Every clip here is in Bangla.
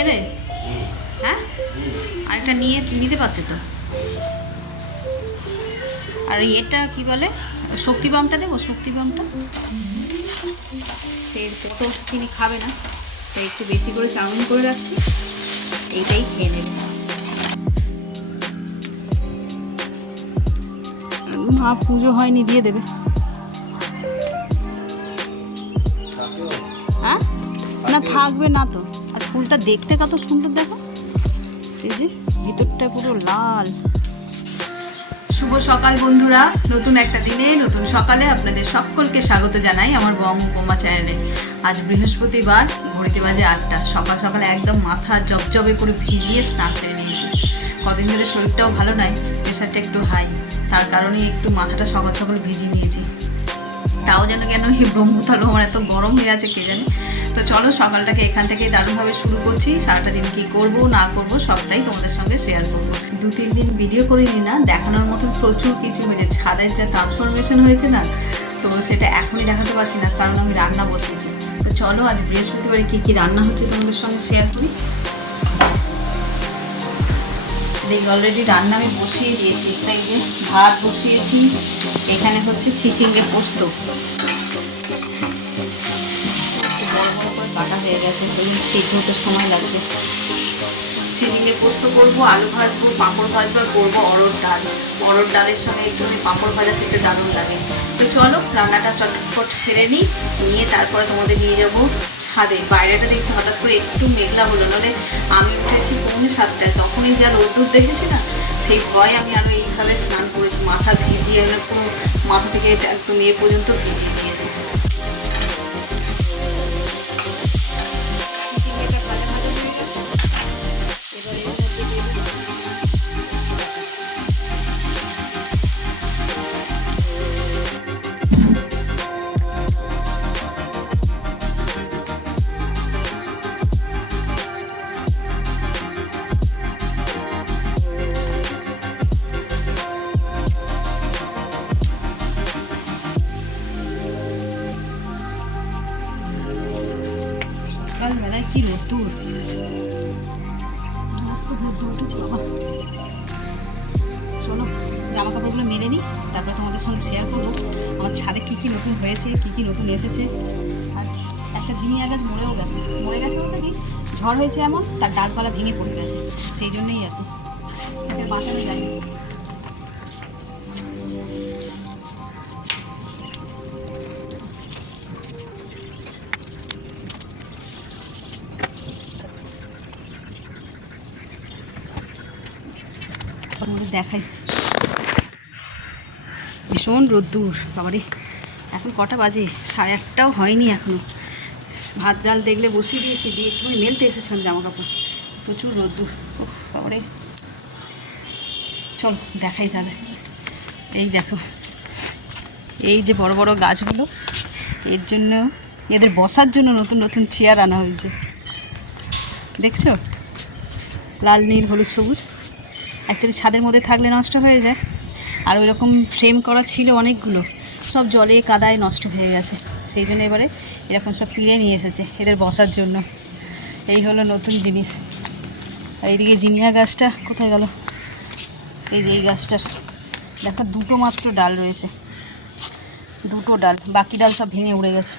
খেলে? হ্যাঁ, আরেকটা নিতে পারতে তো। আর এটা কি বলে, শক্তি বামটা দেবো, শক্তি বামটা। সে তো তিনি খাবে না, তাই একটু বেশি করে চাউমিন করে রাখছি, এইটাই খেয়ে নেবে। মা পুজো হয়নি, দিয়ে দেবে। হ্যাঁ না, থাকবে না তো। আর ফুলটা দেখতে কত সুন্দর দেখো, এই যে ভিতরটা পুরো লাল। শুভ সকাল বন্ধুরা, নতুন একটা দিনে নতুন সকালে আপনাদের সকলকে স্বাগত জানাই আমার বং উপমা চ্যানেলে। আজ বৃহস্পতিবার, ঘড়িতে বাজে 8টা। সকাল সকাল একদম মাথা জবজবে করে ভিজিয়ে স্নান ছেড়ে নিয়েছি। কদিন ধরে শরীরটাও ভালো নয়, প্রেশারটা একটু হাই, তার কারণে একটু মাথাটা সকাল সকাল ভিজিয়ে নিয়েছি। তাও যেন কেন এই ব্রহ্মতল আমার এত গরম হয়ে আছে কে জানে। তো চলো সকালটাকে এখান থেকে দারুণভাবে শুরু করছি। সারাটা দিন কি করব না করব সবটাই তোমাদের সঙ্গে শেয়ার করবো। 2-3 দিন ভিডিও করিনি না, দেখানোর মতন প্রচুর কিছু হয়েছে। ছাদের যা ট্রান্সফরমেশন হয়েছে না, তো সেটা এখনই দেখাতে পারছি না, কারণ আমি রান্না বসেছি। তো চলো আজ বৃহস্পতিবারে কী কী রান্না হচ্ছে তোমাদের সঙ্গে শেয়ার করি। দেখি অলরেডি রান্না আমি বসিয়ে দিয়েছি। তাই যে ভাত বসিয়েছি, এখানে হচ্ছে চিচিঙ্গে পোস্ত, বড় বড় করে কাটা হয়ে গেছে, সেদ্ধ হতে সময় লাগছে। চিচিঙ্গে পোস্ত করবো, আলু ভাজবো, পাঁপড় ভাজবো, আর করবো অরড় ডাল। অরড় ডালের সঙ্গে একটু পাঁপড় ভাজা খেতে দারুণ লাগে। তো চলো রান্নাটা চটপট সেরে নিয়ে তারপরে তোমাদের নিয়ে যাবো ছাদে। বাইরেটা দেখছি হঠাৎ করে একটু মেঘলা হলো, নাহলে আমি উঠেছি 6:45, তখনই যা রোদ্দুর দেখেছি না, সেই ভয় আমি আরও এইভাবে স্নান করেছি। মাথা ভিজিয়ে পুরো মাথা থেকে একদম পর্যন্ত ভিজিয়ে দিয়েছি। সকালবেলায় কি রোদ্দুর, উঠেছে বাবা। চলো জামা কাপড়গুলো মেলে নিই, তারপরে তোমাদের সঙ্গে শেয়ার করবো আমার ছাদে কী কী নতুন হয়েছে, কী কী নতুন এসেছে। আর একটা ঝিমিয়া গাছ মরে গেছে বলতে কি, ঝড় হয়েছে এমন, তার ডালপালা ভেঙে পড়ে গেছে, সেই জন্যই আর কি এটা বাঁচানো যায়নি। দেখাই, ভীষণ রোদ্দুর বাবারে। এখন কটা বাজে, 8:30টাও হয়নি এখনো। ভাত ডাল দেখলে বসিয়ে দিয়েছি, দিয়ে একটু মেলতে এসেছিলাম জামা কাপড়। প্রচুর রোদ্দুর বাবারে। চলো দেখাই তাহলে। এই দেখো, এই যে বড় বড় গাছগুলো, এর জন্য এদের বসার জন্য নতুন নতুন চেয়ার আনা হয়েছে, দেখছো? লাল নীল হলুদ সবুজ। অ্যাকচুয়ালি ছাদের মধ্যে থাকলে নষ্ট হয়ে যায়, আর ওই রকম ফ্রেম করা ছিল অনেকগুলো, সব জলে কাদায় নষ্ট হয়ে গেছে, সেই জন্য এবারে এরকম সব কিনে নিয়ে এসেছে এদের বসার জন্য। এই হলো নতুন জিনিস। আর এইদিকে জিনিয়া গাছটা কোথায় গেল, এই যে এই গাছটার দেখো দুটো মাত্র ডাল রয়েছে, দুটো ডাল, বাকি ডাল সব ভেঙে উড়ে গেছে।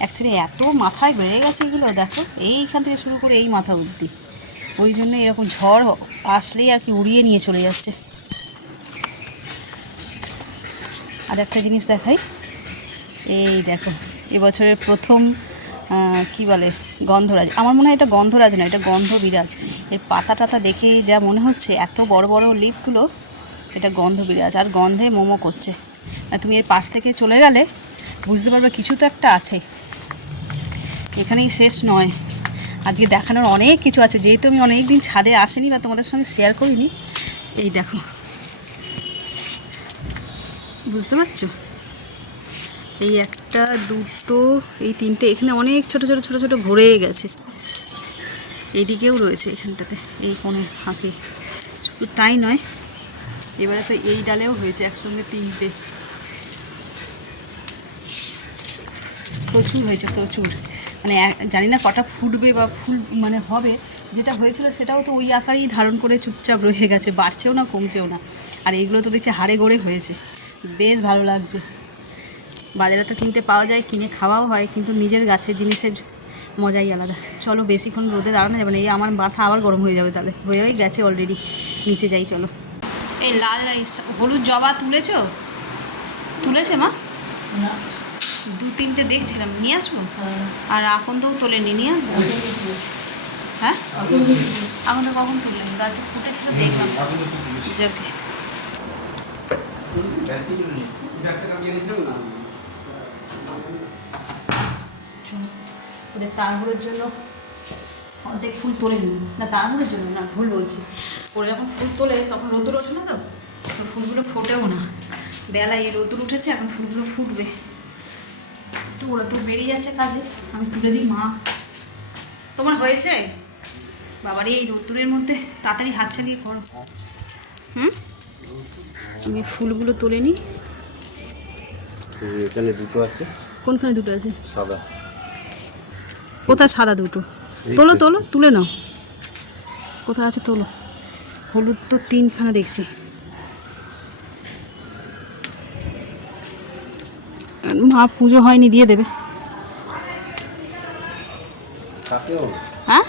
অ্যাকচুয়ালি এত মাথায় বেড়ে গেছে এগুলো, দেখো এইখান থেকে শুরু করে এই মাথা অবধি, ওই জন্য এরকম ঝড় আসলেই আর কি উড়িয়ে নিয়ে চলে যাচ্ছে। আর একটা জিনিস দেখাই, এই দেখো এবছরের প্রথম কি বলে গন্ধরাজ, আমার মনে হয় এটা গন্ধরাজ না, এটা গন্ধবিরাজ। এর পাতা টাতা দেখেই যা মনে হচ্ছে, এত বড় বড় লিফগুলো, এটা গন্ধবিরাজ, আর গন্ধে মোমো করছে। আর তুমি এর পাশ থেকে চলে গেলে বুঝতে পারবে কিছু তো একটা আছে, এখানেই শেষ নয়। আজকে দেখানোর অনেক কিছু আছে, যেহেতু আমি অনেক দিন ছাদে আসিনি বা তোমাদের সঙ্গে শেয়ার করিনি। এই দেখো, বুঝতে পারছো? এই একটা দুটো এই তিনটে, এখানে অনেক ছোট ছোট ছোট ছোট ভরে গেছে। এইদিকেও রয়েছে, এখানটাতে এই কোণে ফাঁকে। শুধু তাই নয়, এবারে তো এই ডালেও হয়েছে একসঙ্গে তিনটে, প্রচুর হয়েছে প্রচুর। মানে জানি না কটা ফুটবে বা ফুল মানে হবে, যেটা হয়েছিল সেটাও তো ওই আকারেই ধারণ করে চুপচাপ রয়ে গেছে, বাড়ছেও না কমছেও না। আর এইগুলো তো দেখছি হাড়ে গড়ে হয়েছে, বেশ ভালো লাগছে। বাজারে তো কিনতে পাওয়া যায়, কিনে খাওয়াও হয়, কিন্তু নিজের গাছের জিনিসের মজাই আলাদা। চলো বেশিক্ষণ রোদে দাঁড়ানো যাবে না, এই আমার মাথা আবার গরম হয়ে যাবে, তাহলে হয়ে গেছে অলরেডি। নিচে যাই চলো। এই লাল হলুদ জবা তুলেছে মা? 2-3টে দেখছিলাম, নিয়ে আসবো। আর এখন তো তোলেনি, নিয়ে আসবো। হ্যাঁ এখন তো কখন তুললেন? গাছে ফুটেছিল দেখলাম। যাকে ওদের তাড়াহুড়োর জন্য অর্ধেক ফুল তোলে নি, না তাড়াহুড়োর জন্য না, ভুল বলছি। ওরা যখন ফুল তোলে তখন রোদুর ওঠে না, তো ফুলগুলো ফোটেও না। বেলায় এই রোদুর উঠেছে, এখন ফুলগুলো ফুটবে। তো ওরা তো বেরিয়ে যাচ্ছে কাজে, আমি তুলে দিই। মা তোমার হয়েছে? বাবার এই রোদ্দুরের মধ্যে তাড়াতাড়ি হাত চালিয়ে করো। আমি ফুলগুলো তুলে নিই। এখানে দুটো আছে। কোনখানে দুটো আছে? সাদা। কোথায় সাদা দুটো? তোলো তুলে নাও। কোথায় আছে তোলো। হলুদ তো 3খানা দেখছি। মা পুজো হয়নি, দিয়ে দেবে। হ্যাঁ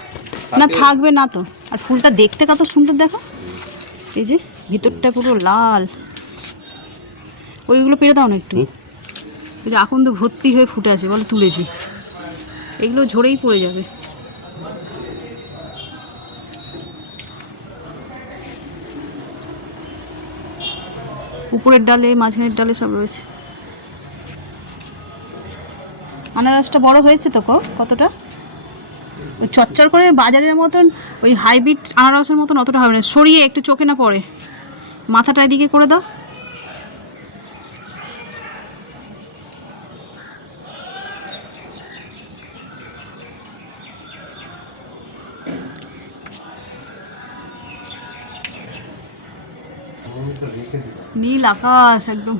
না থাকবে না তো। আর ফুলটা দেখতে কত সুন্দর দেখো, এই যে ভিতরটা পুরো লাল। ওইগুলো পেরে দাও না একটু। এই যে এখন তো ভর্তি হয়ে ফুটে আছে, বলে তুলেছি। এগুলো ঝরেই পড়ে যাবে। উপরের ডালে, মাঝখানের ডালে সব রয়েছে। আনারসটা বড় হয়েছে তো কতটা? ওই চচ্চর করে বাজারের মতন ওই হাইব্রিড আনারসের মতন অতটা হবে না। সরিয়ে একটু চোখে না পড়ে, মাথাটা এদিকে করে দাও। নীল আকাশ একদম,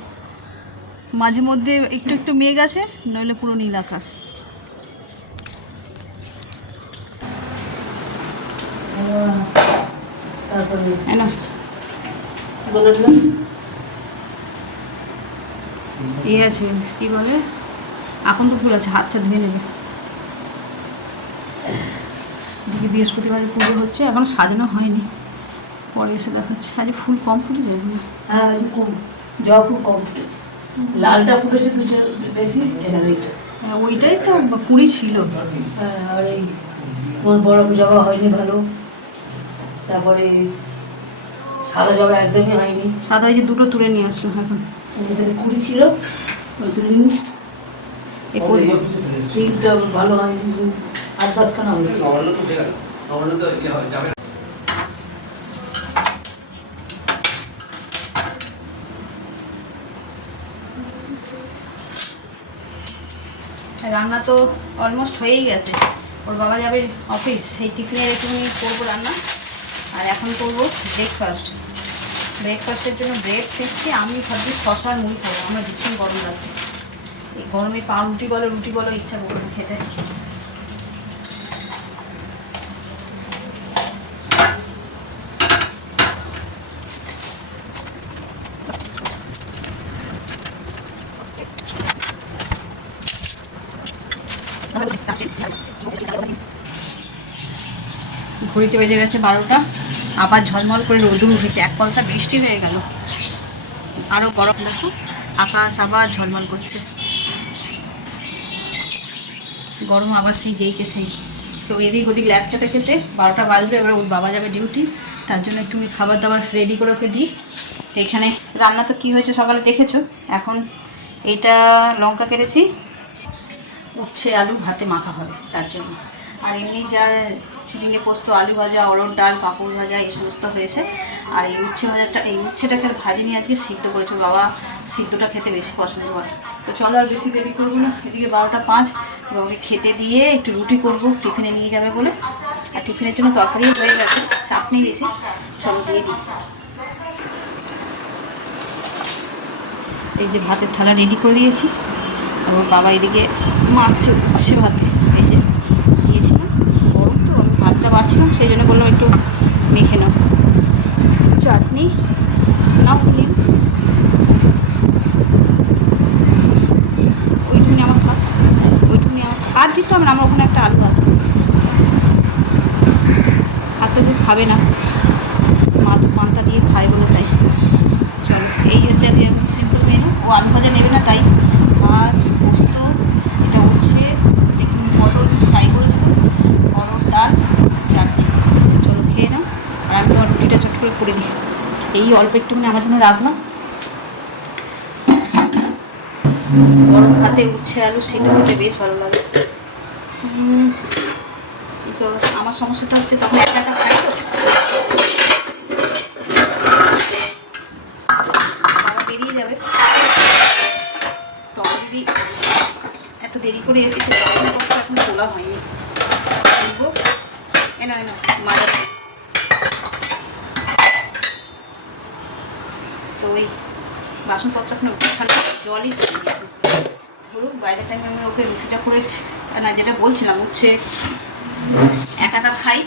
মাঝে মধ্যে একটু একটু মেঘ আছে, নইলে পুরো নীল আকাশ। এই আছে কি বলে, এখন তো ফুল আছে, হাতটা ধুয়ে নেবে। এদিকে বৃহস্পতিবারের পুজো হচ্ছে, এখন সাজানো হয়নি, পরে এসে দেখাচ্ছে। আজ ফুল কম ফুটেছে না? হ্যাঁ কম, জবা ফুল কম ফুটেছে, লালটা ফুটেছে বেশি। হ্যাঁ ওইটাই তো কুড়ি ছিল। হ্যাঁ আর এই তোমার বড় জবা হয়নি ভালো, তারপরে সাদা জবা একদমই হয়নি। সাদা ওই যে দুটো তুলে নিয়ে আসলো এখন, ওদের কুড়ি ছিল, ওই তুলে নিই। পিঙ্কটা ভালো হয়নি, 8-10খানা হয়েছে। রান্না তো অলমোস্ট হয়েই গেছে। ওর বাবা যাবে অফিস, সেই টিফিনের একটুখানি করবো রান্না। আর এখন করবো ব্রেকফাস্টের জন্য ব্রেড শিখছি। আমি ভাবছি শশা আর মুড়ি খাবো, আমার ভীষণ গরম লাগছে। এই গরমে পাউরুটি বলো রুটি বলো ইচ্ছা করবো খেতে। ঘড়িতে বেজে গেছে 12টা, আবার ঝলমল করে রোদুর উঠেছে, এক কলসা বৃষ্টি হয়ে গেল। আরও গরম দেখো, আকাশ আবার ঝলমল করছে, গরম আবার যেই কে সেই। তো এদিক ওদিক ল্যাদ খেতে খেতে 12টা বাজবে। এবার ওর বাবা যাবে ডিউটি, তার জন্য একটু খাবার দাবার রেডি করে ওকে দিই। এখানে রান্না তো কী হয়েছে সকালে দেখেছো। এখন এইটা লঙ্কা কেটেছি, উচ্ছে আলু ভাতে মাখা হবে তার জন্য। আর এমনি যা চিচিঙে পোস্ত, আলু ভাজা, অরড় ডাল, পাঁপড় ভাজা এই সমস্ত হয়েছে। আর এই উচ্ছেটাকে ভাজি নিয়ে আজকে সিদ্ধ করেছে। বাবা সিদ্ধটা খেতে বেশি পছন্দ করে। তো চলো আর বেশি দেরি করবো না, এদিকে 12টা 5, বাবাকে খেতে দিয়ে একটু রুটি করবো, টিফিনে নিয়ে যাবে বলে। আর টিফিনের জন্য তরকারিও হয়ে গেছে, চাপ নেই বেশি, চলো দিয়ে দিই। এই যে ভাতের থালা রেডি করে দিয়েছি, আর ওর বাবা এদিকে মারছে উচ্ছে ভাতে। এই যে বাড়ছিলাম, সেই জন্য বললাম একটু মেখে নাও। চাটনি নাও নিন, ওইটুকুনি আমার থাক, ওইটুকুনি আমার আর দিতে হবে না, আমার ওখানে একটা আলু আছে। আর তো কেউ খাবে না, মা তো পান্তা দিয়ে খায় বলে তাই। চলো, এই হচ্ছে আজকে এখন সিম্পল মেনু। ও আলু ভাজা নেবে না তাই ভাত, পোস্ত, এটা হচ্ছে একটু পটল ফ্রাই করেছিল, পটল, ডাল, চাটনি। চলো খেয়ে নাও, আর আমি তোমার রুটিটা চট করে দিই। এই অল্প একটুখানি আমার জন্য রাখলাম। গরম ভাতে উচ্ছে আলু সিদ্ধ করতে বেশ ভালো লাগে। তো আমার সমস্যাটা হচ্ছে তখন একা একা খাই তো, বাবা বেরিয়ে যাবে। টক দিদি এত দেরি করে এসেছে, বাসনপত্র এখন তোলা হয়নি, বলবো এনো এনো মাজা। তো ওই বাসনপত্র এখন ঠান্ডা জলই ধরুক, বাইরের টাইমে আমি ওকে রুটিটা করে না, যেটা বলছিলাম হচ্ছে একা একা খাই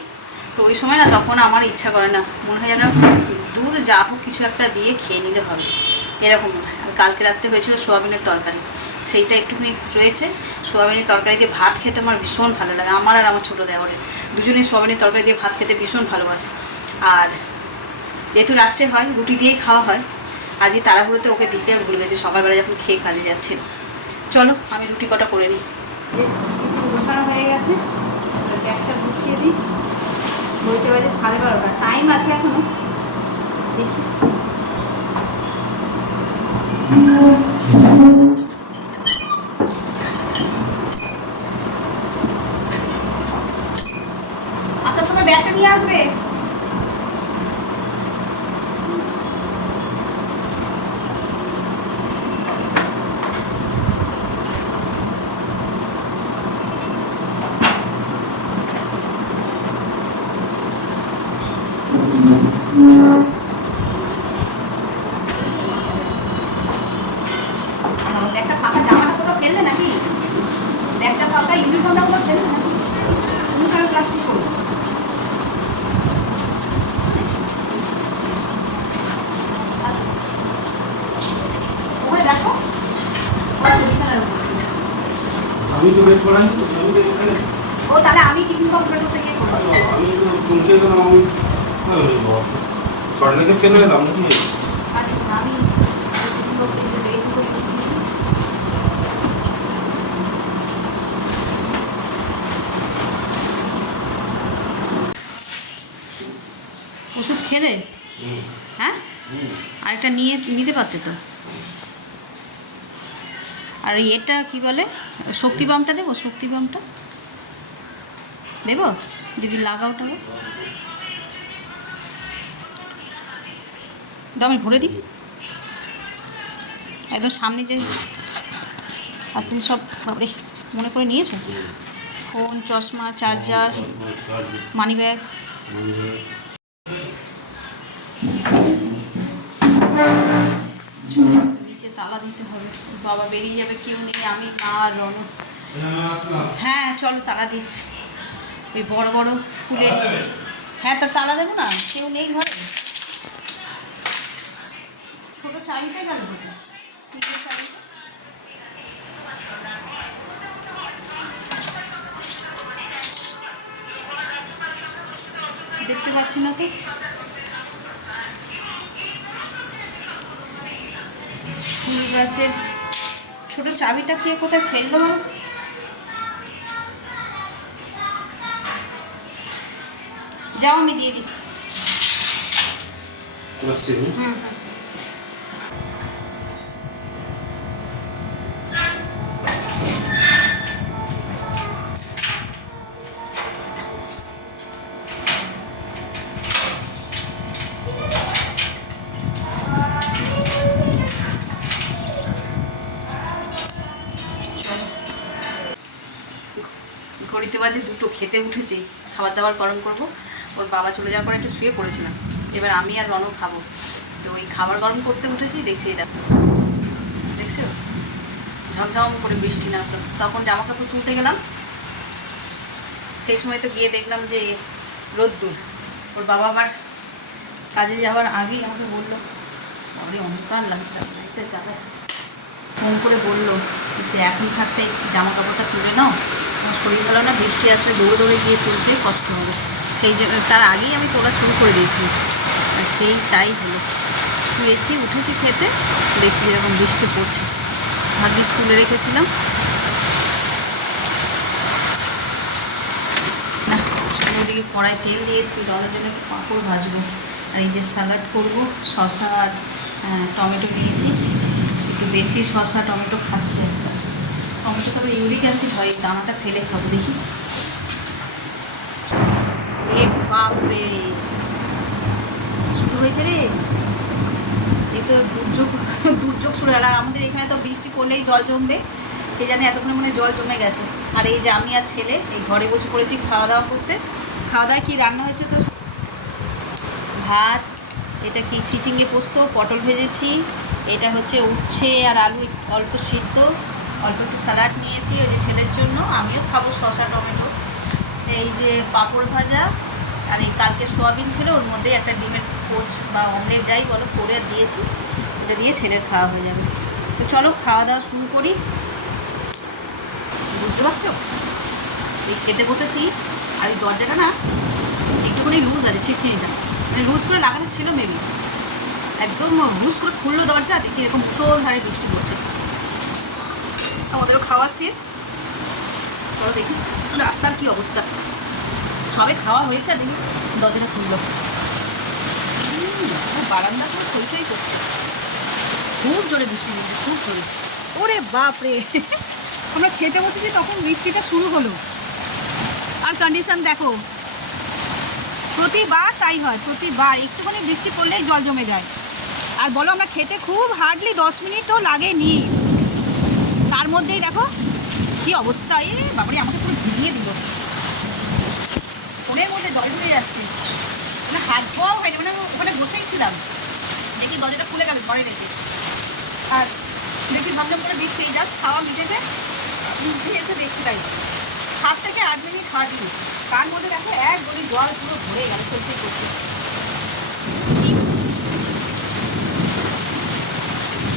তো ওই সময় না, তখন আমার ইচ্ছা করে না, মনে হয় যেন দূর যা হোক কিছু একটা দিয়ে খেয়ে নিলে হবে, এরকম মনে হয়। আর কালকে রাত্রে হয়েছিল সোয়াবিনের তরকারি, সেইটা একটুখানি রয়েছে। সোয়াবিনের তরকারি দিয়ে ভাত খেতে আমার ভীষণ ভালো লাগে, আমার আর আমার ছোটো দেওয়ারের দুজনেই সোয়াবিনের তরকারি দিয়ে ভাত খেতে ভীষণ ভালোবাসে। আর যেহেতু রাত্রে হয় রুটি দিয়েই খাওয়া হয়, আজকে তাড়াহুড়োতে ওকে দিতে আর ভুলে গেছে সকালবেলা যখন খেয়ে কাজে যাচ্ছিল। চলো আমি রুটি কটা করে নিই। গোছানো হয়ে গেছে, ব্যাগটা গুছিয়ে দিই। বলতে বাজে 12:30, টাইম আছে এখনো, দেখি। আসার সময় ব্যাগটা নিয়ে আসবে। ব্যাগটা ফাঁকা, জামাটা কোথাও ফেললে নাকি? ব্যাগটা ফাঁকা, ইউনিফর্মটা কোথাও ফেললে নাকি? তুমি কারো প্লাস্টিক করবো ওখানে দেখো, আমি তো বেশ পড়াই তো আমি বেশ পড়াই ও তাহলে আমি টিফিন বক্স বের করতে গিয়ে করছি। আমি তো শুনতে গেলাম আমি সরনাকে ফেলে গেলাম নাকি আচ্ছা আচ্ছা, আমি টিফিন বক্স রেডি করে ওষুধ খেলে? হ্যাঁ, আরেকটা নিতে পারতে তো। আর এটা কি বলে, শক্তি বামটা দেবো? শক্তি বামটা দেবো যদি লাগাও টাগো, দাও আমি ভরে দিই একদম সামনে যে। আর তুমি সব বাবরে মনে করে নিয়েছো? ফোন, চশমা, চার্জার, মানি ব্যাগ। নিচে তালা দিতে হবে, বাবা বেরিয়ে যাবে, কেউ নেই, আমি মা আর রণ। হ্যাঁ চলো তালা দিচ্ছি, ওই বড় বড় ফুলের। হ্যাঁ তা তালা দেবো না, কেউ নেই ঘরে। ছোটো চাবিটা গেল কোথায়? সিলের চাবিটা দেখতে পাচ্ছি না তো। ফুল গাছের ছোটো চাবিটা কে কোথায় ফেললো বলো? যাও আমি দিয়ে দিই। হুম, ঘড়িতে বাজে 2টো, খেতে উঠেছি, খাবার দাবার গরম করব। ওর বাবা চলে যাওয়ার পর একটু শুয়ে পড়েছিলাম, এবার আমি আর রনও খাবো। তো ওই খাবার গরম করতে উঠেছি, দেখছি এই দেখো, দেখছো ঝমঝম করে বৃষ্টি নামলো। তখন জামা কাপড় তুলতে গেলাম, সেই সময় তো গিয়ে দেখলাম যে রোদ্দুর। ওর বাবা আবার কাজে যাওয়ার আগেই আমাকে বললো, বাবারে অন্ধকার লাগছে, লাইটটা জ্বালায়। ফোন করে বললো যে এখন থাকতে জামা কাপড়টা তুলে নাও, আমার শরীর ভালো না, বৃষ্টি আসলে দৌড়ে দৌড়ে গিয়ে তুলতে কষ্ট হবে। সেই জন্য তার আগেই আমি তোলা শুরু করে দিয়েছি। আর সেই তাই হলো, শুয়েছি উঠেছি খেতে, দেখছি যেরকম বৃষ্টি পড়ছে। ভাগ্যিস তুলে রেখেছিলাম। না, ওদিকে কড়াই তেল দিয়েছি, রনের জন্য একটু পাঁপড় ভাজবো। আর এই যে স্যালাড করবো, শসা আর টমেটো দিয়েছি। একটু বেশি শসা টমেটো খাচ্ছে আজকে। টমেটো করে ইউরিক অ্যাসিড হয়, এই দানাটা ফেলে খাবো দেখি। এ বাপরে, শুরু হয়েছে রে, এই তো দুর্যোগ শুরু হলো। আর আমাদের এখানে তো বৃষ্টি পড়লেই জল জমবে, কে জানে এতক্ষণে মনে জল জমে গেছে। আর এই যে আমি আর ছেলে এই ঘরে বসে পড়েছি খাওয়া দাওয়া করতে। খাওয়া দাওয়ায় কী রান্না হয়েছে তো, ভাত, এটা কি চিচিঙ্গে পোস্ত, পটল ভেজেছি, এটা হচ্ছে উচ্ছে আর আলু অল্প সিদ্ধ, অল্প একটু স্যালাড নিয়েছি ওই যে ছেলের জন্য, আমিও খাবো শসা টমেটো। এই যে পাঁপড় ভাজা, আর এই কালকে সোয়াবিন ছিল, ওর মধ্যে একটা ডিমের পোচ বা অমলেট যাই বলো করে দিয়েছি, ওটা দিয়ে ছেলের খাওয়া হয়ে যাবে। তো চলো খাওয়া দাওয়া শুরু করি। বুঝতে পারছো, এই খেতে বসেছি, আর এই দরজাটা না একটুখানি লুজ আছে, ছিটকিনিটা মানে লুজ করে লাগানো ছিল মেবি, একদম লুজ করে খুললো দরজা, দেখছি এরকম চোল ধারে বৃষ্টি পড়ছে। আমাদেরও খাওয়া শেষ, চলো দেখি রাস্তার কী অবস্থা। সবে খাওয়া হয়েছে আর দেখি দরজাটা খুললো, বারান্দা করে সইসই করছে, খুব জোরে বৃষ্টি পড়ছে, খুব জোরে। ওরে বাপরে, আমরা খেতে বসেছি তখন বৃষ্টিটা শুরু হলো। আর কন্ডিশন দেখো, প্রতিবার তাই হয়, প্রতিবার একটুখানি বৃষ্টি পড়লেই জল জমে যায়। আর বলো আমরা খেতে খুব হার্ডলি 10 মিনিটও লাগেনি, তার মধ্যেই দেখো কি অবস্থা। এ বাবারে, আমাকে পুরো ভিজিয়ে দিল, ফোনের মধ্যে জল ঢুকে যাচ্ছে, মানে হাত ধোয়াও হয়নি, মানে ওখানে বসেই ছিলাম, দেখি দরজাটা খুলে গেল ঘরে রেখে। আর দেখি ভাবলাম করে বৃষ্টি জাস্ট খাওয়া মিটেছে, এসে দেখতে পাই 7 থেকে 8 মিনিট হাঁটলি, তার মধ্যে দেখো এক গলি জল পুরো ভরে গেল, চলতেই করছে।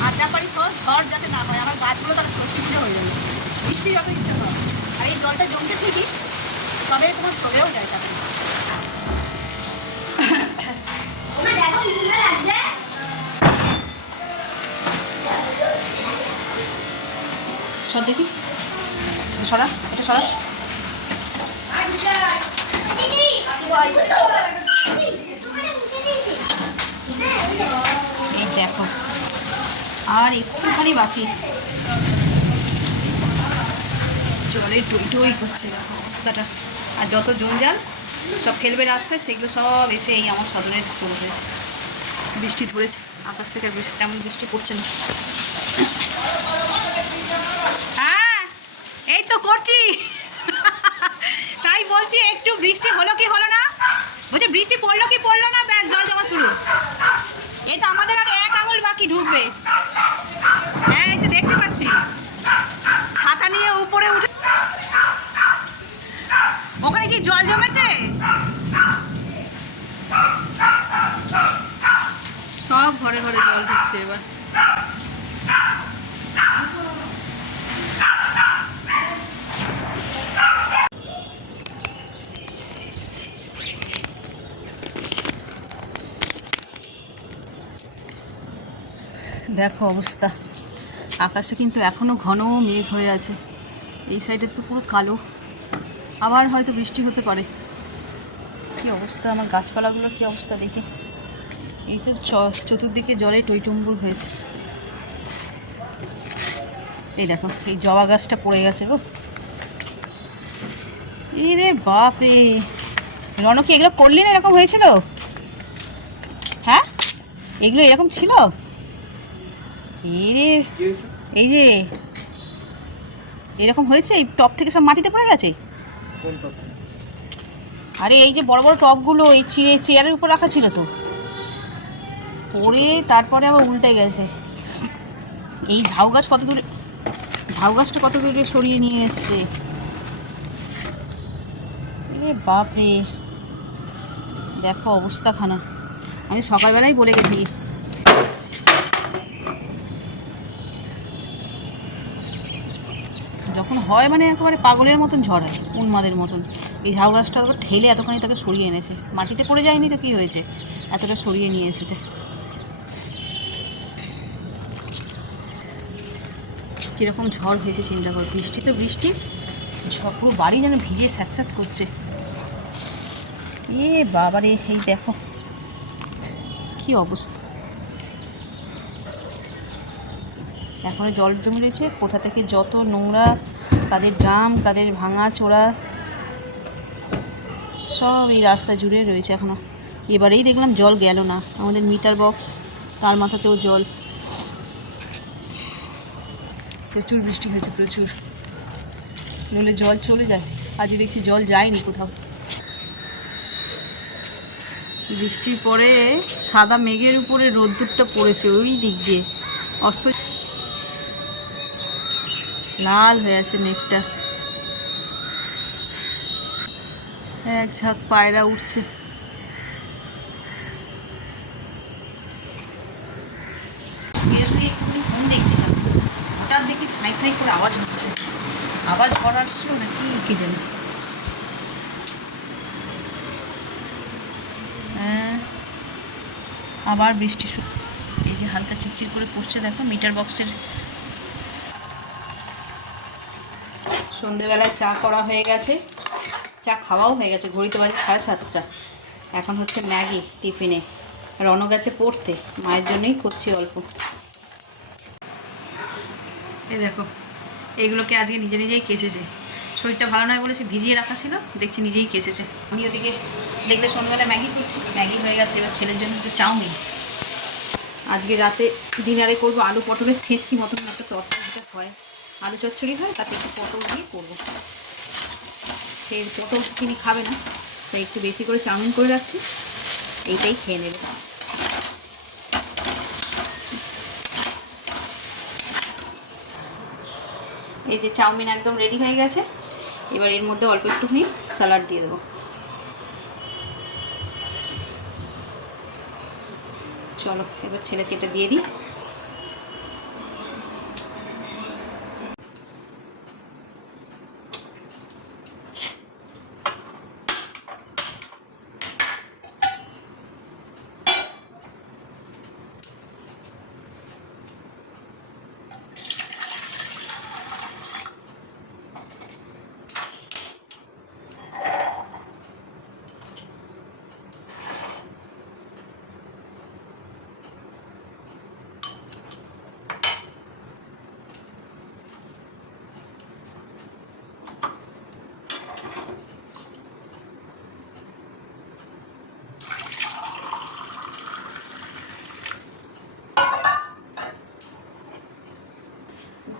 আর যা পারি ঝড় যাতে না হয়, আমার গাছগুলো তাহলে সরষে পুজো হয়ে যাবে, বৃষ্টি যত ইচ্ছে হয়। আর এই জলটা জমতে ঠিকই, তবে তোমার চলেও যায় তাকে। সব দেখি, সরা, এটা সরা। এই দেখো, আর একটুখানি বাকি, জলে টই টই করছে দেখো অবস্থাটা। আর যত জঞ্জাল সব ফেলবে রাস্তায়, সেগুলো সব এসে এই আমার সদনের পড়ে হয়েছে। বৃষ্টি ধরেছে, আকাশ থেকে বৃষ্টি, তেমন বৃষ্টি পড়ছে না। হ্যাঁ এই তো করছি, তাই বলছি একটু বৃষ্টি হলো কি হলো না, বলছি বৃষ্টি পড়লো কি পড়লো না, ব্যাস জল জমা শুরু। এই তো আমাদের আর 1 আঙুল বাকি ঢুকবে। হ্যাঁ এই তো দেখতে পাচ্ছি, ছাতা নিয়ে উপরে উঠে, ওখানে কি জল জমেছে, সব ঘরে ঘরে জল ঢুকছে এবার। দেখো অবস্থা, আকাশে কিন্তু এখনও ঘন মেঘ হয়ে আছে, এই সাইডে তো পুরো কালো, আবার হয়তো বৃষ্টি হতে পারে। কী অবস্থা, আমার গাছপালাগুলোর কী অবস্থা দেখি, এই তো চতুর্দিকে জলে টইটুম্বুর হয়েছে। এই দেখো এই জবা গাছটা পড়ে গেছে গো, এই রে বাপ রে। রণ কি এগুলো করলি না, এরকম হয়েছিল? হ্যাঁ এগুলো এরকম ছিল? এই যে এরকম হয়েছে, এই টপ থেকে সব মাটিতে পড়ে গেছে। আরে এই যে বড় বড় টপগুলো এই চেয়ারের উপর রাখা ছিল তো, পড়ে তারপরে আবার উল্টে গেছে। এই ঝাউ গাছ কত দূরে, ঝাউ গাছটা কত দূরে সরিয়ে নিয়ে এসছে। এ বাপরে, দেখো অবস্থাখানা। আমি সকালবেলাই বলে গেছি যখন হয় মানে একেবারে পাগলের মতন ঝড় হয়, উন্মাদের মতন। এই ঝাউ গাছটা আবার ঠেলে এতখানি তাকে সরিয়ে এনেছে, মাটিতে পড়ে যায়নি তো কী হয়েছে, এতটা সরিয়ে নিয়ে এসেছে। কীরকম ঝড় হয়েছে চিন্তা করো, বৃষ্টি তো বৃষ্টি, ঝড় পুরো বাড়ি যেন ভিজে স্যাঁতস্যাঁত করছে। এ বাবারে, এই দেখো কি অবস্থা। এখনো জল জমেছে, কোথা থেকে যত নোংরা, কাদের ড্রাম, কাদের ভাঙা চোরা, সব এই রাস্তা জুড়ে রয়েছে এখনো। এবারেই দেখলাম জল গেল না, আমাদের মিটার বক্স তার মাথাতেও জল। প্রচুর বৃষ্টি হয়েছে, প্রচুর, নইলে জল চলে যায়। আজকে দেখছি জল যায়নি কোথাও। বৃষ্টির পরে সাদা মেঘের উপরে রোদ্দুরটা পড়েছে ওই দিক দিয়ে, অস্ত লাল হয়ে আছে মেঘটা। এক ঝাঁক পায়রা উঠছে। ফোন দেখছিলাম, হঠাৎ দেখি সাই সাই করে আওয়াজ হচ্ছে। আওয়াজ করার ছিল নাকি কি জানি। হ্যাঁ, আবার বৃষ্টি শুরু। এই যে হালকা চিরচির করে পড়ছে, দেখো মিটার বক্সের। সন্ধেবেলায় চা করা হয়ে গেছে, চা খাওয়াও হয়ে গেছে, ঘড়িতে বাজে 7:30। এখন হচ্ছে ম্যাগি টিফিনে। রণ গেছে পড়তে, মায়ের জন্যই করছি অল্প। এই দেখো, এইগুলোকে আজকে নিজে নিজেই কেচেছে। শরীরটা ভালো নয় বলেছে, ভিজিয়ে রাখা ছিল, দেখছি নিজেই কেচেছে। আমি ওদিকে দেখলে সন্ধ্যাবেলা ম্যাগি করছি, ম্যাগি হয়ে গেছে। এবার ছেলের জন্য হচ্ছে চাউমিন। আজকে রাতে ডিনারে করবো আলু পটলের ছেঁচকি মতন একটা তরকারি, যেটা হয় আলু চচ্চড়ি হয়, তাতে একটু পটল দিয়ে করবো। সে পটল তিনি খাবে না, তাই একটু বেশি করে চাউমিন করে রাখছি, এইটাই খেয়ে নেবে। এই যে চাউমিন একদম রেডি হয়ে গেছে। এবার এর মধ্যে অল্প একটুখানি স্যালাড দিয়ে দেবো। চলো এবার ছেলেকে এটা দিয়ে দিই।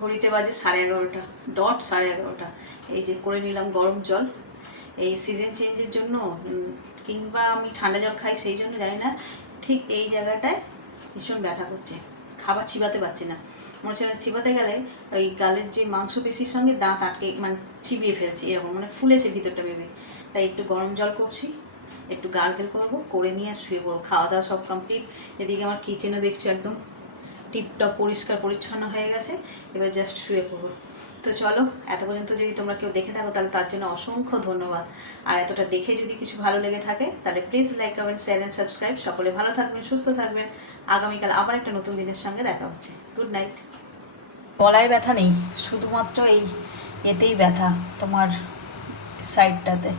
ঘড়িতে বাজে 11:30, ডট 11:30। এই যে করে নিলাম গরম জল। এই সিজন চেঞ্জের জন্য কিংবা আমি ঠান্ডা জল খাই সেই জন্য জানি না, ঠিক এই জায়গাটায় ভীষণ ব্যথা করছে, খাবার চিবাতে পারছি না। মনে হচ্ছে চিবাতে গেলে ওই গালের যে মাংসপেশির সঙ্গে দাঁত আটকে, মানে চিবিয়ে ফেলছি, এরকম মানে ফুলেছে ভিতরটা ভেবে। তাই একটু গরম জল করছি, একটু গার্গেল করব, করে নিয়ে শুয়ে পড়বো। খাওয়া দাওয়া সব কমপ্লিট। এদিকে আমার কিচেনও দেখছো একদম টিপটপ পরিষ্কার পরিচ্ছন্ন হয়ে গেছে। এবার জাস্ট শুয়ে পড়বো। তো চলো, এত পর্যন্ত যদি তোমরা কেউ দেখে থাকো তাহলে তার জন্য অসংখ্য ধন্যবাদ। আর এতটা দেখে যদি কিছু ভালো লেগে থাকে তাহলে please like, comment, share and subscribe. সকলে ভালো থাকবেন, সুস্থ থাকবেন। আগামীকাল আবার একটা নতুন দিনের সঙ্গে দেখা হচ্ছে। Good night. গলায় ব্যথা নেই, শুধুমাত্র এই এতেই ব্যথা, তোমার সাইডটাতে।